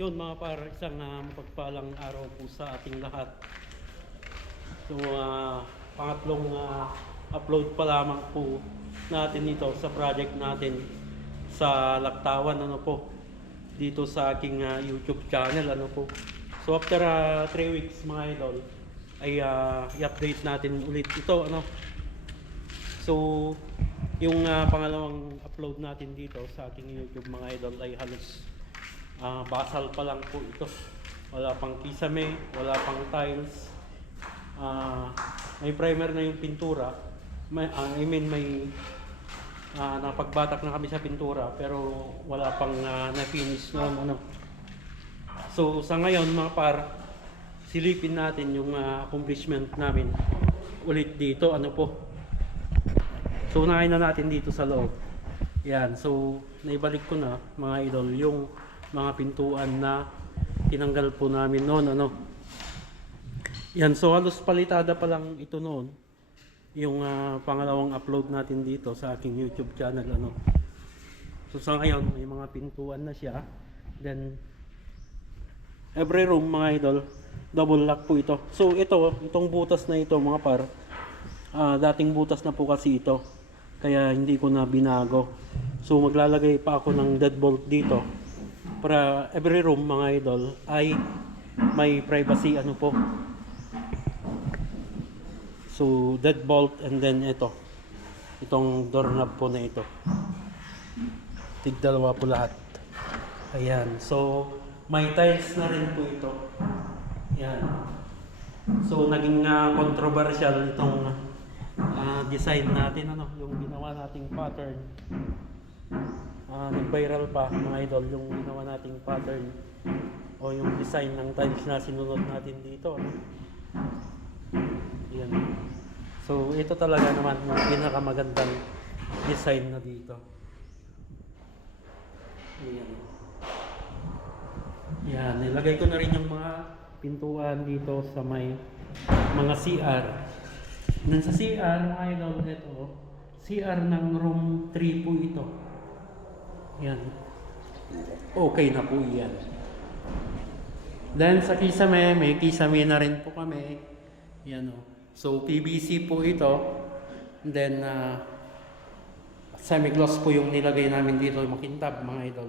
Yun mga par, isang mapagpalang araw po sa ating lahat. So pangatlong upload pa lamang po natin ito sa project natin sa Laktawan, ano po, dito sa aking YouTube channel, ano po. So after 3 weeks mga idol ay i-update natin ulit ito, ano. So yung pangalawang upload natin dito sa aking YouTube mga idol ay halos basal pa lang po ito. Wala pang kisame, wala pang tiles. May primer na yung pintura. May napagbatak na kami sa pintura pero wala pang na-finish noon, ano. So sa ngayon mga par, silipin natin yung accomplishment namin ulit dito, ano po. So unahin na natin dito sa loob. Yan, so naibalik ko na mga idol yung mga pintuan na tinanggal po namin noon, ano. Yan, so halos palitada pa lang ito noon yung pangalawang upload natin dito sa aking YouTube channel, ano. So sa ngayon may mga pintuan na siya. Then every room mga idol double lock po ito. So itong butas na ito mga par, dating butas na po kasi ito, kaya hindi ko na binago. So maglalagay pa ako ng deadbolt dito para every room mga idol ay may privacy, ano po. So deadbolt, and then itong doorknob po na ito, tigdalawa po lahat. Ayan, so may tiles na rin po ito. Ayan, so naging controversial itong design natin, ano, yung ginawa nating pattern. Nag-viral pa mga idol yung ginawa nating pattern o yung design ng tiles na sinunod natin dito, ano? Yan. So ito talaga naman yung pinakamagandang design na dito. Yan. Yan, nilagay ko na rin yung mga pintuan dito sa may mga CR. Then sa CR mga idol, ito CR ng room 3 po ito. Yan. Okay na po yan. Then sa kisame, may kisame na rin po kami. Yan o. So PVC po ito. Then semi-gloss po yung nilagay namin dito, makintab mga idol,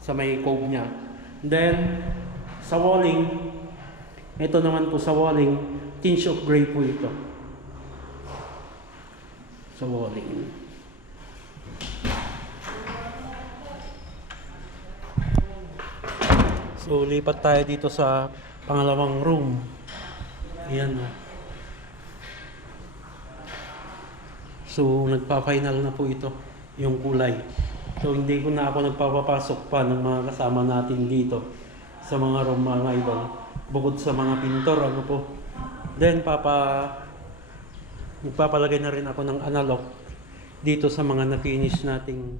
sa may cove niya. Then sa walling, ito naman po sa walling, tinge of gray po ito. Sa walling. So lipat tayo dito sa pangalawang room. Ayan o. So nagpa-final na po ito yung kulay. So hindi ko na ako nagpapapasok pa ng mga kasama natin dito sa mga room mga idol, bukod sa mga pintor, ano po. Then magpapalagay na rin ako ng analog dito sa mga na-finish nating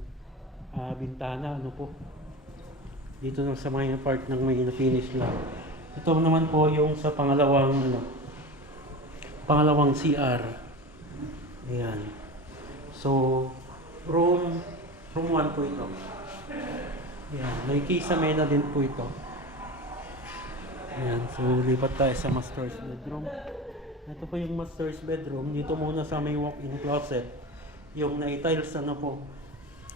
bintana, ano po. Dito na sa mga part ng may na-finish lang. Ito naman po yung sa pangalawang CR. Ayan. So room 1 po ito. Ayan, may kisame na din po ito. Ayan, so lipat tayo sa master's bedroom. Ito po yung master's bedroom. Dito muna sa may walk-in closet, yung na-tiles, ano po.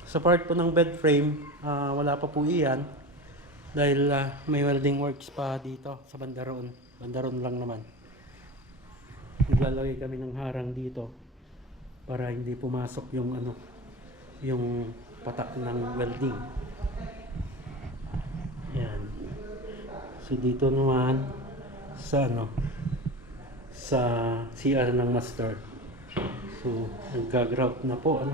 Sa part po ng bed frame, wala pa po iyan dahil may welding works pa dito sa bandaron. Bandaron lang naman. Naglalagay kami ng harang dito para hindi pumasok yung yung patak ng welding. Yan. So dito naman sa sa CR ng master. So nagga-grout na po, ano.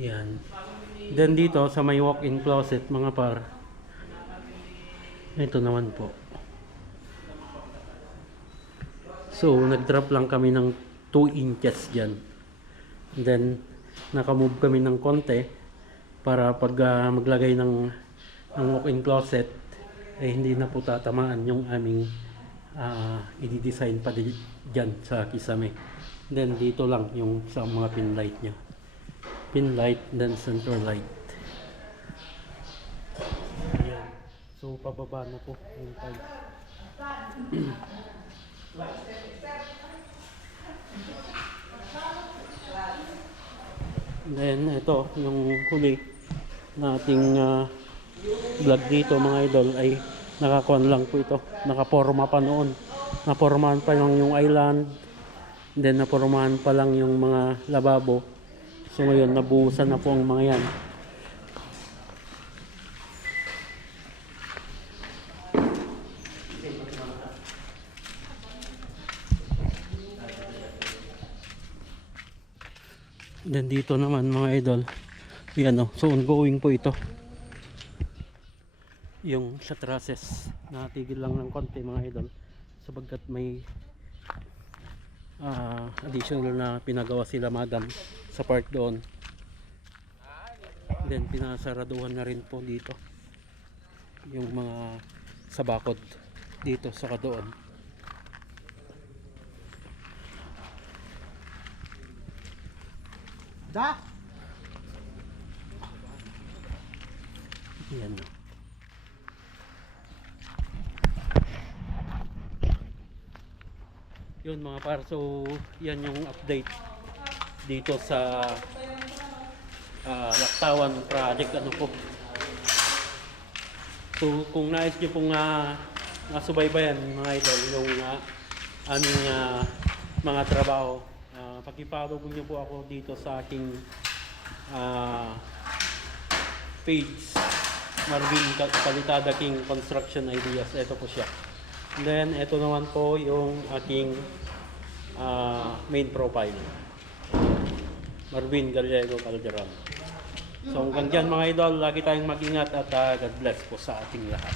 Yan. Then dito sa may walk-in closet mga par, ito naman po. So nag-drop lang kami ng 2 inches dyan. Then nakamove kami ng konti para pag maglagay ng walk-in closet eh hindi na po tatamaan yung aming i-design pa dyan sa kisame. Then dito lang yung sa mga pin light nya. Pin light, then center light. So pababa na po yung time. Then ito yung huli nating vlog dito mga idol ay nakakuan lang po ito, nakaporma pa noon, napormahan pa lang yung island, then napormahan pa lang yung mga lababo. So ngayon nabuhusan na po ang mga yan. Then dito naman mga idol, yan o, so ongoing po ito. Yung sa trusses, natigil lang ng konti mga idol sapagkat may additional na pinagawa sila madam sa part doon. Then pinasaraduhan na rin po dito yung mga sabakod dito sa doon. Yan o. Yun mga par, so yan yung update dito sa Laktawan project ano po. So kung nais nyo pong nasubaybayan mga idol yung aming mga trabaho, pag-follow nyo po ako dito sa aking page, Marvin Kalitada King Construction Ideas. Ito po siya. Then ito naman po yung aking main profile, Marvin Gallego Calderon. So hanggang dyan mga idol, lagi tayong mag-ingat at God bless po sa ating lahat.